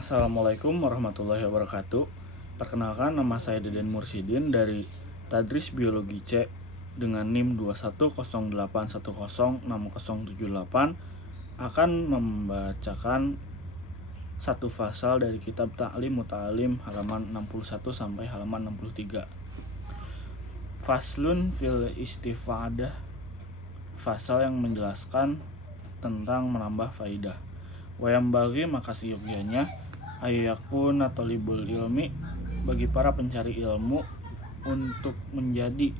Assalamualaikum warahmatullahi wabarakatuh. Perkenalkan, nama saya Deden Mursidin dari Tadris Biologi C dengan NIM 2108106078 akan membacakan satu pasal dari kitab Ta'lim Muta'alim halaman 61 sampai halaman 63. Faslun fil istifadah, pasal yang menjelaskan tentang menambah faidah. Wayam bagi maka seyogyanya ayakun atau libul ilmi, bagi para pencari ilmu untuk menjadi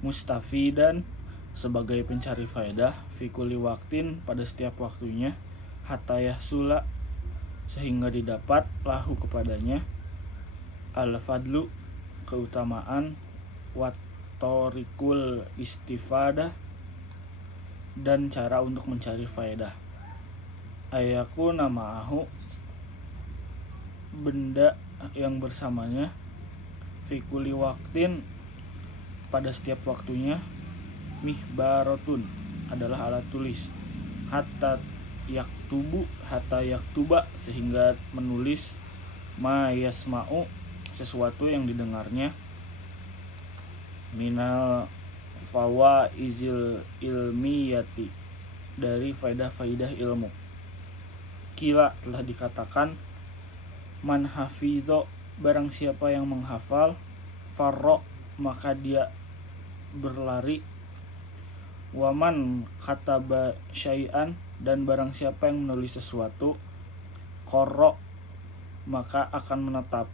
mustafidan, sebagai pencari faedah, fikuli waktin, pada setiap waktunya, hatta yahsula, sehingga didapat lahu kepadanya, al-fadlu, keutamaan, watorikul istifadah, dan cara untuk mencari faedah. Ayaku nama'ahu, benda yang bersamanya, fikuli waktin, pada setiap waktunya, mihbarotun, adalah alat tulis, hatta yaktuba, sehingga menulis, ma yasma'u, sesuatu yang didengarnya, minal fawaizil ilmiyati, dari faedah-faedah ilmu. Kila, telah dikatakan, man hafidho, barang siapa yang menghafal, farro, maka dia berlari, waman kataba syai'an, dan barang siapa yang menulis sesuatu, korro, maka akan menetap.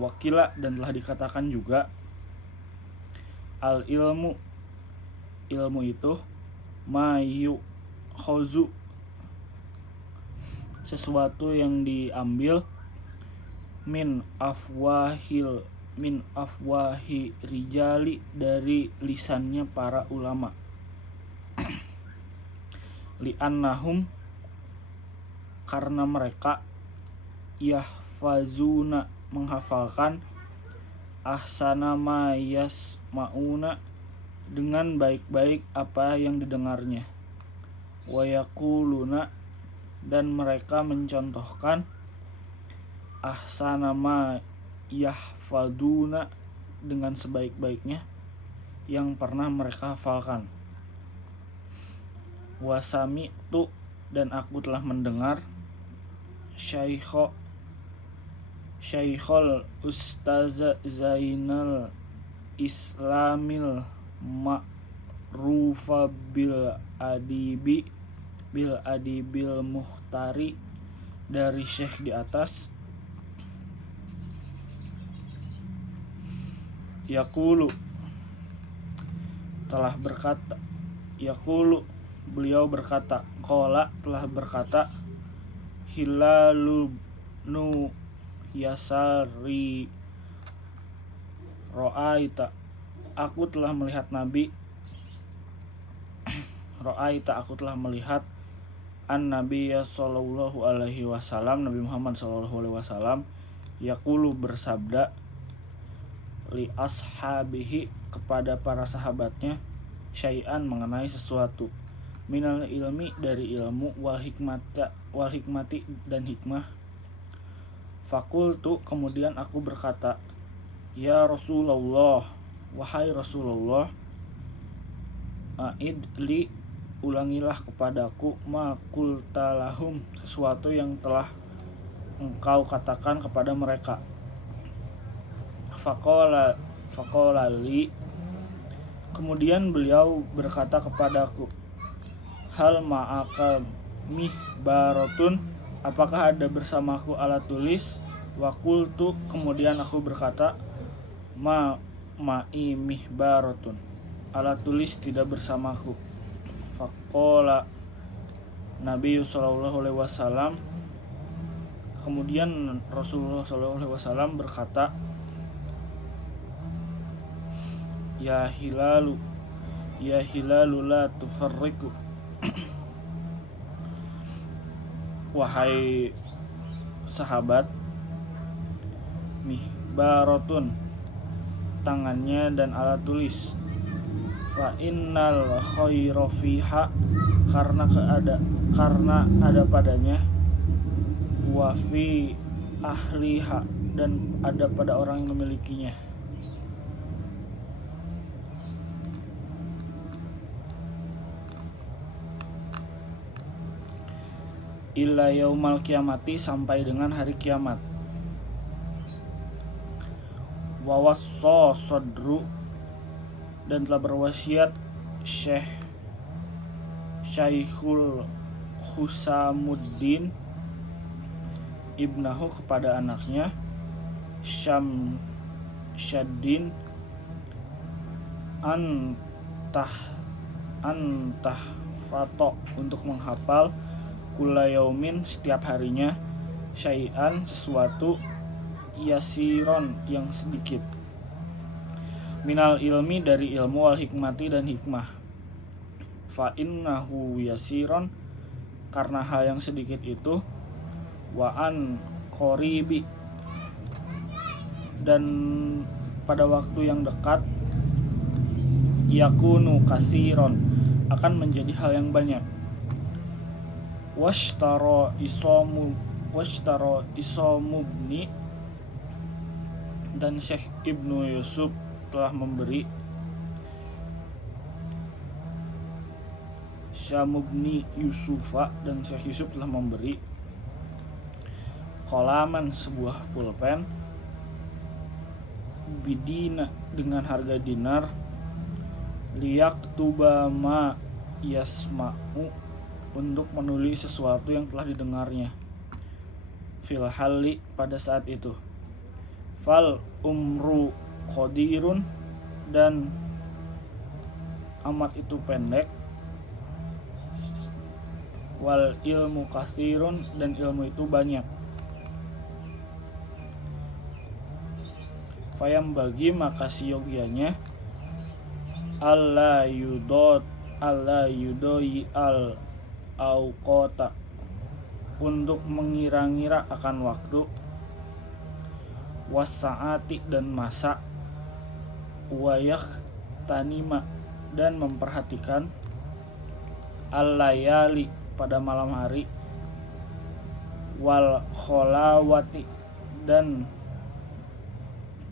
Wakila, dan telah dikatakan juga, al ilmu, ilmu itu, mayu khozu, sesuatu yang diambil, min afwahi rijali, dari lisannya para ulama, li'annahum, karena mereka, yahfazuna, menghafalkan, ahsana ma yasma'una, dengan baik-baik apa yang didengarnya, wa yaquluna, dan mereka mencontohkan, ahsana ma yahfaduna, dengan sebaik-baiknya yang pernah mereka hafalkan. Wasami'tu, dan aku telah mendengar, Syaikhul Ustaz Zainal Islamil Ma'rufa bil adibil muhtari, dari syekh di atas, yaqulu, telah berkata, yaqulu, beliau berkata, qala, telah berkata, Hilalu nu yasari ro'aita, aku telah melihat Nabi, ro'aita, aku telah melihat, an-Nabiya sallallahu alaihi wasallam, Nabi Muhammad sallallahu alaihi wasallam, yaqulu, bersabda, li ashabihi, kepada para sahabatnya, syai'an, mengenai sesuatu, minal ilmi, dari ilmu, wal hikmati, dan hikmah. Fakultu, kemudian aku berkata, ya Rasulullah, wahai Rasulullah, a'id li, ulangilah kepadaku, ma qulta lahum, sesuatu yang telah engkau katakan kepada mereka. Faqala li, kemudian beliau berkata kepadaku, hal ma'aka mihbaratun, apakah ada bersamaku alat tulis? Wa qultu, kemudian aku berkata, ma'i mihbaratun, alat tulis tidak bersamaku. Faqala Nabi sallallahu alaihi wasallam, kemudian Rasulullah sallallahu alaihi wasallam berkata, ya hilalu la tufarriku, wahai sahabat, mihbaratun, tangannya dan alat tulis, fa innal khaira fiha, karena ada padanya, wa fi ahliha, dan ada pada orang yang memilikinya. Illa yaumal kiamati, sampai dengan hari kiamat. Wa wassa sadru, dan telah berwasiat Syekhul Husamuddin ibnahu, kepada anaknya Syamsyaddin, antah fato, untuk menghafal kulla yaumin, setiap harinya, syai'an, sesuatu, yasiron, yang sedikit, minal ilmi, dari ilmu, wal hikmati, dan hikmah. Fa innahu yasiron, karena hal yang sedikit itu, wa an qoribi, dan pada waktu yang dekat, yakunu kasiron, akan menjadi hal yang banyak. Washtaro isomubni, dan Syekh Ibnu Yusuf telah memberi, Syamubni Yusufa, dan Syekh Yusuf telah memberi kolaman, sebuah pulpen, bidina, dengan harga dinar, liyaktuba ma yasma'u, untuk menulis sesuatu yang telah didengarnya, fil hali, pada saat itu. Fal umru qadirun, dan amat itu pendek. Wal ilmu katsirun, dan ilmu itu banyak. Fayam bagi, maka siogianya, alla yudoi al auqota, untuk mengira-ngira akan waktu, wasaati, dan masa, wayak tanima, dan memperhatikan, al-layali, pada malam hari, wal kholawati, dan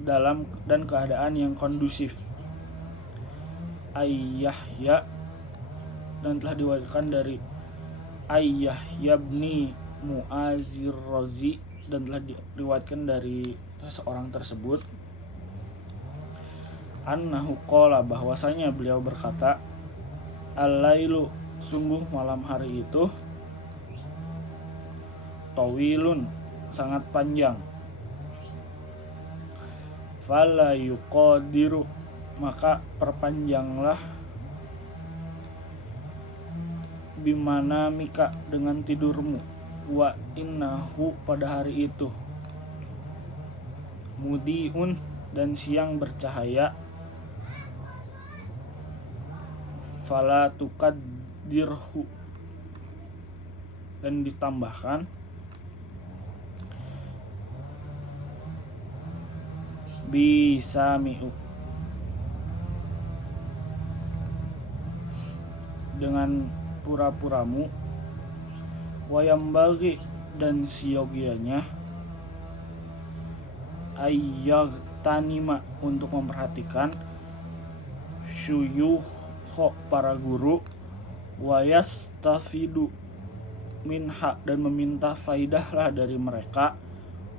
dalam dan keadaan yang kondusif. Ayyahya, dan telah diwakilkan dari Ayyahya ibni Mu'azir Razi, dan telah diriwayatkan dari seseorang tersebut, annahu qala, bahwasanya beliau berkata, al-lailu, sungguh malam hari itu, tawilun, sangat panjang, fala yuqadiru, maka perpanjanglah, bimana mika, dengan tidurmu, wa innahu, pada hari itu, mudiun, dan siang bercahaya, fala tuqaddirhu, dan ditambahkan, bisami'u, dengan pura-puramu, wayambagi, dan siogianya, ayyag tanima, untuk memperhatikan, syuyukho, para guru, wayastafidu minha, dan meminta faidahlah dari mereka,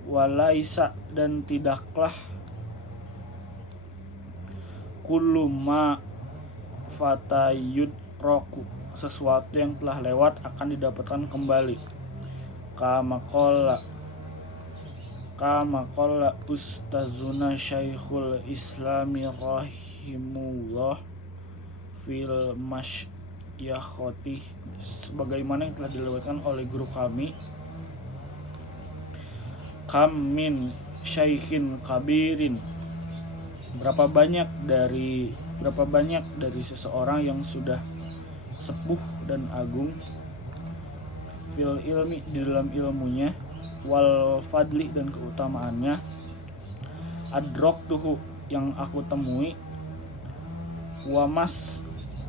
walaisa, dan tidaklah, kullu ma fatayud roku, sesuatu yang telah lewat akan didapatkan kembali, kama qala ustazuna Syekhul Islami rahimullah fil masyakhoti, sebagaimana yang telah dilewatkan oleh guru kami, kam min syaikhin kabirin, berapa banyak dari seseorang yang sudah sepuh dan agung, fil ilmi, di dalam ilmunya, wal fadli, dan keutamaannya, adroktuhu, yang aku temui, wamas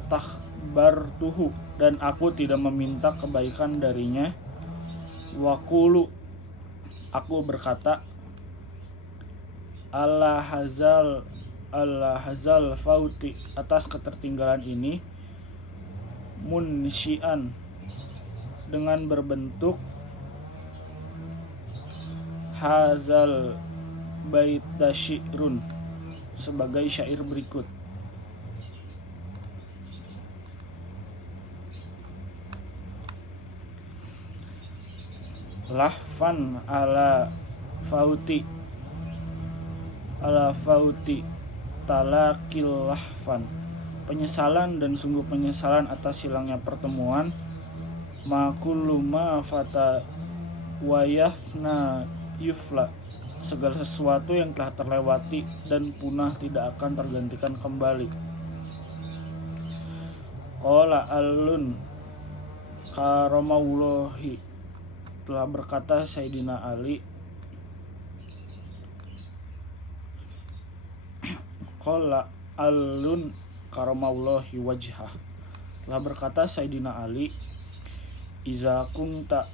takhbartuhu, dan aku tidak meminta kebaikan darinya, wakulu, Aku berkata, Allah hazal fauti, atas ketertinggalan ini, munsyian, dengan berbentuk hazal baita syi'run, sebagai syair berikut. Lahfan ala fauti talakil lahfan, penyesalan dan sungguh penyesalan atas hilangnya pertemuan. Ma kullu ma fata wayafna yufla, segala sesuatu yang telah terlewati dan punah tidak akan tergantikan kembali. Qala alun karamaullahi, telah berkata Sayyidina Ali, qala alun karamaullahi wajhah, telah berkata Sayyidina Ali, iza kunta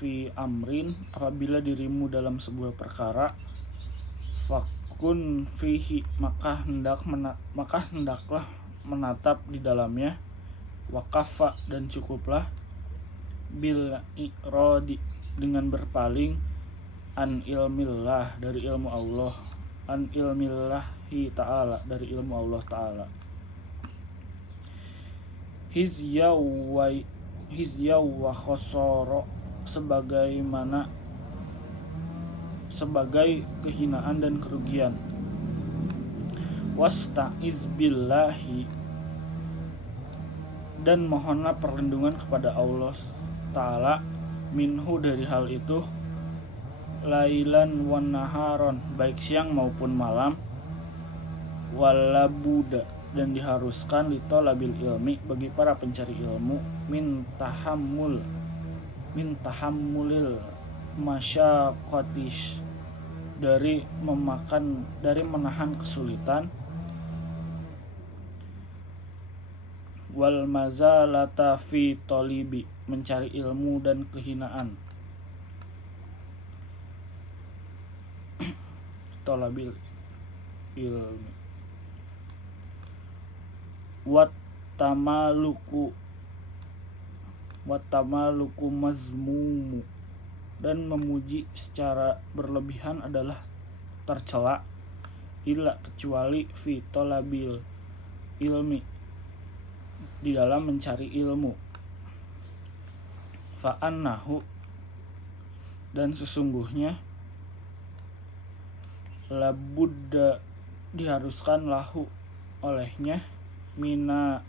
fi amrin, apabila dirimu dalam sebuah perkara, fakun fihi, maka hendaklah menatap di dalamnya, wakafa, dan cukuplah, bil i'radi, dengan berpaling, an ilmillah, dari ilmu Allah, an ilmillahi ta'ala, dari ilmu Allah ta'ala. Hizya wa khosoro, sebagai kehinaan dan kerugian. Wasta'iz billahi, dan mohonlah perlindungan kepada Allah Ta'ala, minhu, dari hal itu, lailan wan naharon, baik siang maupun malam, walabuda, dan diharuskan litolabil ilmi, bagi para pencari ilmu, min tahammulil masyaqatish, dari menahan kesulitan, wal mazalata fi tolibi, mencari ilmu dan kehinaan, tolabil ilmi, wat tamaluku mazmumu, dan memuji secara berlebihan adalah tercela, illa, kecuali, fi tolabil ilmi, di dalam mencari ilmu. Fa'annahu, dan sesungguhnya, labudda, diharuskan, lahu, olehnya, mina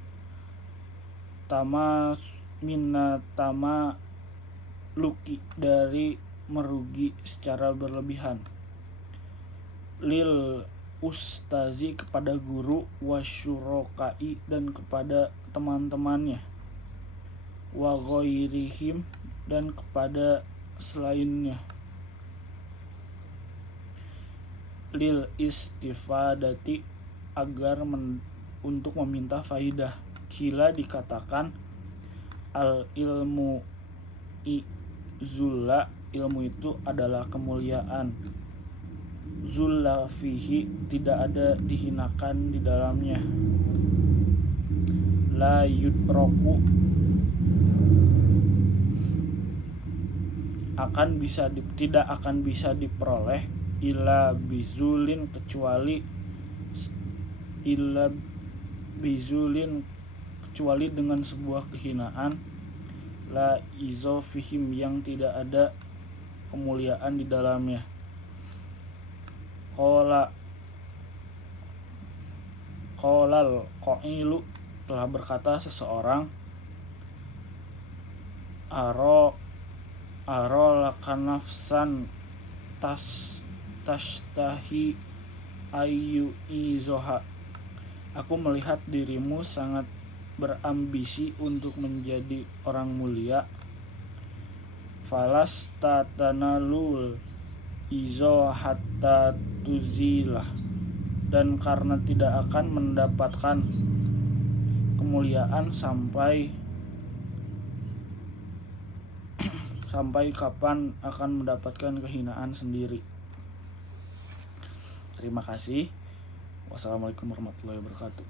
tama luki, dari merugi secara berlebihan, lil ustazi, kepada guru, wasyurokai, dan kepada teman-temannya, wa ghairihim, dan kepada selainnya, lil istifadati, agar untuk meminta faidah. Kila, dikatakan, al ilmu zulla, ilmu itu adalah kemuliaan, zulla fihi, tidak ada dihinakan di dalamnya, la yudroku, tidak akan bisa diperoleh, illa bizulin, kecuali dengan sebuah kehinaan, la izofihim, yang tidak ada kemuliaan di dalamnya. Qolal qailu, telah berkata seseorang, aro lakanafsan tashtahi ayu izoha, aku melihat dirimu sangat berambisi untuk menjadi orang mulia. Falas tatanalul izo hatta tuzilah, dan karena tidak akan mendapatkan kemuliaan sampai sampai kapan akan mendapatkan kehinaan sendiri. Terima kasih. Wassalamualaikum warahmatullahi wabarakatuh.